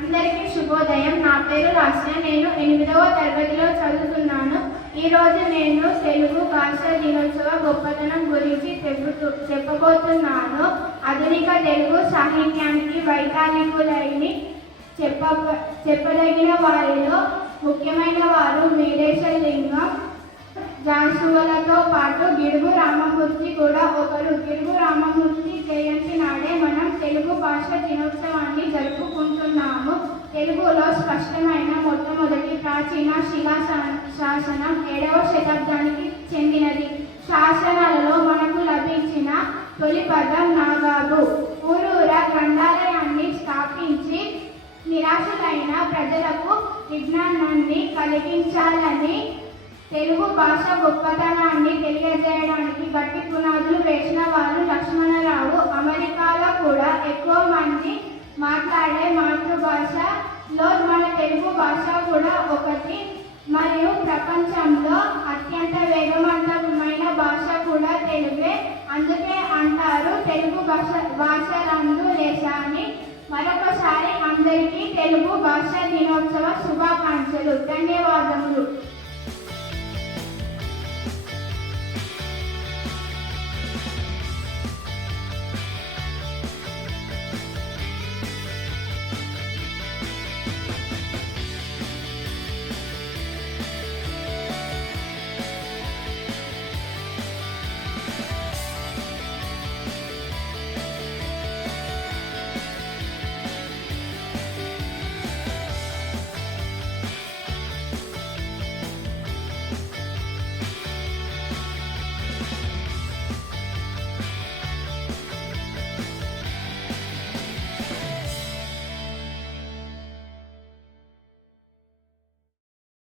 అందరికీ శుభోదయం. నా పేరు రాష్ట్ర నేను ఎనిమిదవ తరగతిలో చదువుతున్నాను. ఈరోజు నేను తెలుగు భాష దినోత్సవ గొప్పతనం గురించి చెబుతూ చెప్పబోతున్నాను. ఆధునిక తెలుగు సాహిత్యానికి వైతాళికులైన చెప్ప చెప్పదగిన వారిలో ముఖ్యమైన వారు వీరేశలింగం. జాన్సువలతో పాటు గిడుగు రామమూర్తి కూడా ఒకరు. గిడుగు రామమూర్తి జయంతి నాడే మనం తెలుగు భాష దినోత్సవాన్ని చేస్తున్నాము తెలుగులో స్పష్టమైన మొట్టమొదటి ప్రాచీన శిలా శాసనం ఏడవ శతాబ్దానికి చెందినది. శాసనాలలో మనకు లభించిన తొలి పదం నాగాబు ఊరూర గ్రంథాలయాన్ని స్థాపించి నిరాశలైన ప్రజలకు విజ్ఞానాన్ని కలిగించాలని తెలుగు భాష గొప్పతనాన్ని తెలియ మాట్లాడే మాతృభాషలో మన తెలుగు భాష కూడా ఒకటి. మరియు ప్రపంచంలో అత్యంత వేగవంతమైన భాష కూడా తెలుగే. అందుకే అంటారు తెలుగు భాష భాషలందు లేశ అని మరొకసారి అందరికీ తెలుగు భాష దినోత్సవ శుభాకాంక్షలు.